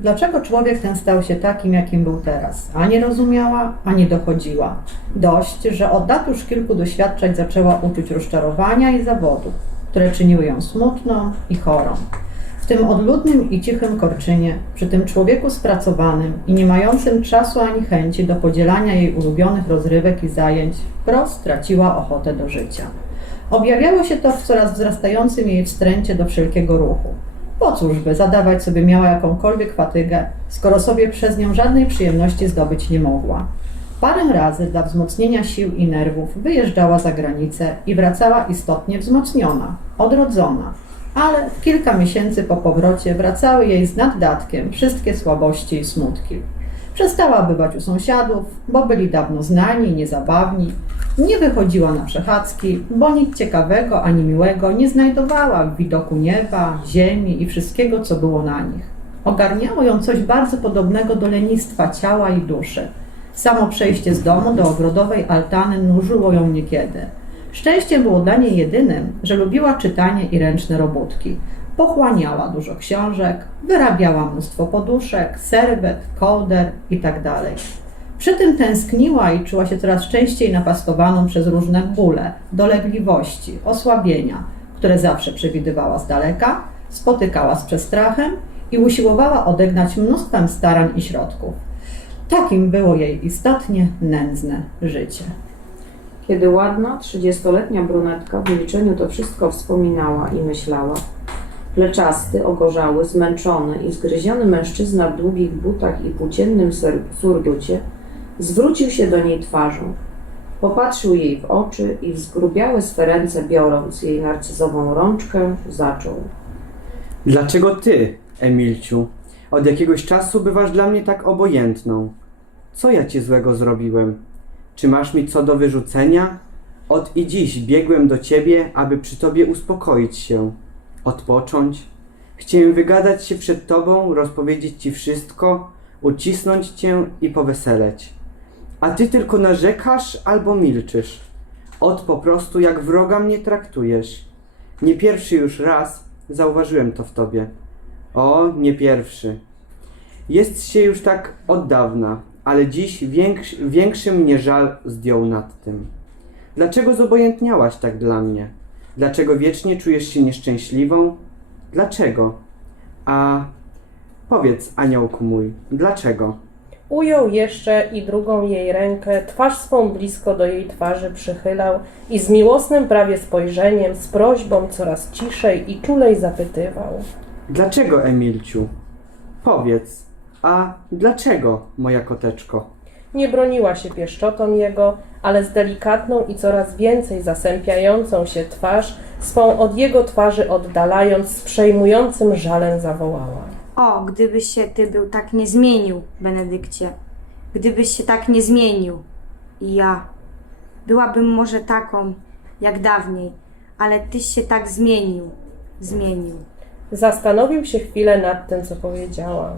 Dlaczego człowiek ten stał się takim, jakim był teraz? Ani rozumiała, ani dochodziła. Dość, że od lat już kilku doświadczeń zaczęła uczuć rozczarowania i zawodu, które czyniły ją smutną i chorą. W tym odludnym i cichym Korczynie, przy tym człowieku spracowanym i nie mającym czasu ani chęci do podzielania jej ulubionych rozrywek i zajęć, wprost straciła ochotę do życia. Objawiało się to w coraz wzrastającym jej wstręcie do wszelkiego ruchu. Po cóż by zadawać sobie miała jakąkolwiek fatygę, skoro sobie przez nią żadnej przyjemności zdobyć nie mogła. Parę razy dla wzmocnienia sił i nerwów wyjeżdżała za granicę i wracała istotnie wzmocniona, odrodzona, ale kilka miesięcy po powrocie wracały jej z naddatkiem wszystkie słabości i smutki. Przestała bywać u sąsiadów, bo byli dawno znani i niezabawni. Nie wychodziła na przechadzki, bo nic ciekawego ani miłego nie znajdowała w widoku nieba, ziemi i wszystkiego, co było na nich. Ogarniało ją coś bardzo podobnego do lenistwa ciała i duszy. Samo przejście z domu do ogrodowej altany nużyło ją niekiedy. Szczęście było dla niej jedynym, że lubiła czytanie i ręczne robótki. Pochłaniała dużo książek, wyrabiała mnóstwo poduszek, serwet, kołder itd. Przy tym tęskniła i czuła się coraz częściej napastowaną przez różne bóle, dolegliwości, osłabienia, które zawsze przewidywała z daleka, spotykała z przestrachem i usiłowała odegnać mnóstwem starań i środków. Takim było jej istotnie nędzne życie. Kiedy ładna, trzydziestoletnia brunetka w milczeniu to wszystko wspominała i myślała, pleczasty, ogorzały, zmęczony i zgryziony mężczyzna w długich butach i płóciennym surducie zwrócił się do niej twarzą. Popatrzył jej w oczy i w zgrubiałe swe ręce biorąc jej narcyzową rączkę, zaczął. Dlaczego ty, Emilciu, od jakiegoś czasu bywasz dla mnie tak obojętną? Co ja ci złego zrobiłem? Czy masz mi co do wyrzucenia? Od i dziś biegłem do ciebie, aby przy tobie uspokoić się, odpocząć. Chciałem wygadać się przed tobą, rozpowiedzieć ci wszystko, ucisnąć cię i poweseleć. A ty tylko narzekasz albo milczysz. Od po prostu jak wroga mnie traktujesz. Nie pierwszy już raz zauważyłem to w tobie. O, nie pierwszy. Jest się już tak od dawna, ale dziś większy, większy mnie żal zdjął nad tym. Dlaczego zobojętniałaś tak dla mnie? Dlaczego wiecznie czujesz się nieszczęśliwą? Dlaczego? A powiedz, aniołku mój, dlaczego? Ujął jeszcze i drugą jej rękę, twarz swą blisko do jej twarzy przychylał i z miłosnym prawie spojrzeniem, z prośbą coraz ciszej i czulej zapytywał. Dlaczego, Emilciu? Powiedz, a dlaczego, moja koteczko? Nie broniła się pieszczotą jego, ale z delikatną i coraz więcej zasępiającą się twarz, swą od jego twarzy oddalając, z przejmującym żalem zawołała. O, gdybyś się ty był tak nie zmienił, Benedykcie. Gdybyś się tak nie zmienił. I ja. Byłabym może taką, jak dawniej, ale tyś się tak zmienił. Zmienił. Zastanowił się chwilę nad tym, co powiedziała.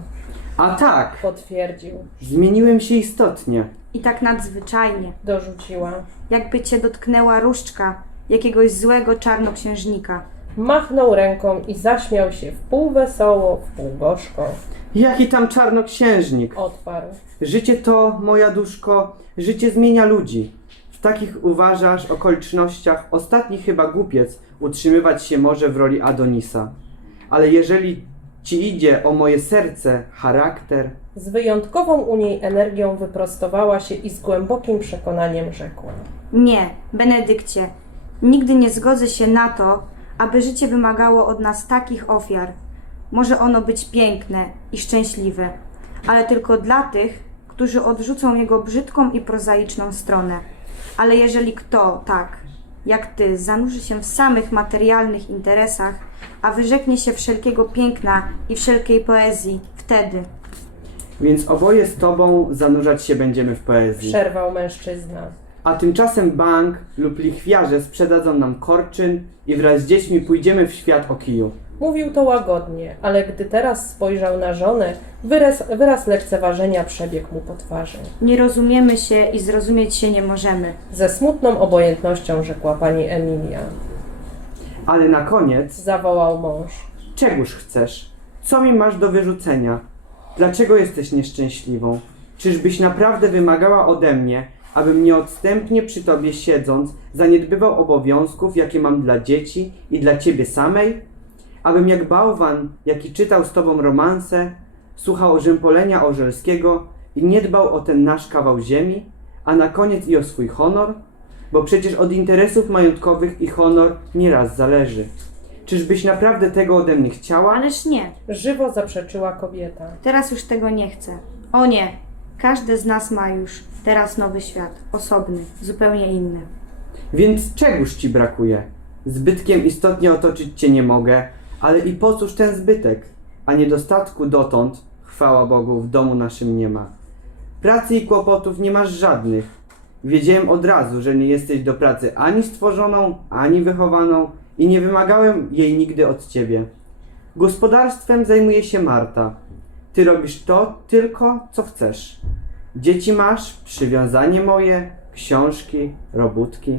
A tak, Potwierdził. zmieniłem się istotnie. I tak nadzwyczajnie, Dorzuciła. jakby cię dotknęła różdżka jakiegoś złego czarnoksiężnika. Machnął ręką i zaśmiał się w pół wesoło, w pół gorzko. Jaki tam czarnoksiężnik? Odparł. Życie to, moja duszko, życie zmienia ludzi. W takich uważasz okolicznościach ostatni chyba głupiec utrzymywać się może w roli Adonisa. Ale jeżeli ci idzie o moje serce, charakter, Z wyjątkową u niej energią wyprostowała się i z głębokim przekonaniem rzekła. Nie, Benedykcie, nigdy nie zgodzę się na to, aby życie wymagało od nas takich ofiar. Może ono być piękne i szczęśliwe, ale tylko dla tych, którzy odrzucą jego brzydką i prozaiczną stronę. Ale jeżeli kto, tak, jak ty, zanurzy się w samych materialnych interesach, a wyrzeknie się wszelkiego piękna i wszelkiej poezji, wtedy więc oboje z tobą zanurzać się będziemy w poezji. Przerwał mężczyzna. A tymczasem bank lub lichwiarze sprzedadzą nam korczyn i wraz z dziećmi pójdziemy w świat o kiju. Mówił to łagodnie, ale gdy teraz spojrzał na żonę, wyraz, wyraz lekceważenia przebiegł mu po twarzy. nie rozumiemy się i zrozumieć się nie możemy. Ze smutną obojętnością rzekła pani Emilia. Ale na koniec, Zawołał mąż. czegóż chcesz? Co mi masz do wyrzucenia? Dlaczego jesteś nieszczęśliwą? Czyżbyś naprawdę wymagała ode mnie, abym nieodstępnie przy tobie siedząc zaniedbywał obowiązków, jakie mam dla dzieci i dla ciebie samej? Abym jak bałwan, jaki czytał z tobą romanse, słuchał rzępolenia orzelskiego i nie dbał o ten nasz kawał ziemi, a na koniec i o swój honor? Bo przecież od interesów majątkowych i honor nieraz zależy. Czyżbyś naprawdę tego ode mnie chciała? Ależ nie, Żywo zaprzeczyła kobieta. teraz już tego nie chcę. O nie, każdy z nas ma już teraz nowy świat, osobny, zupełnie inny. Więc czegoż ci brakuje? Zbytkiem istotnie otoczyć cię nie mogę, ale i po cóż ten zbytek? A niedostatku dotąd, chwała Bogu, w domu naszym nie ma. Pracy i kłopotów nie masz żadnych. Wiedziałem od razu, że nie jesteś do pracy ani stworzoną, ani wychowaną i nie wymagałem jej nigdy od ciebie. Gospodarstwem zajmuje się Marta. Ty robisz to tylko, co chcesz. Dzieci masz, przywiązanie moje, książki, robótki.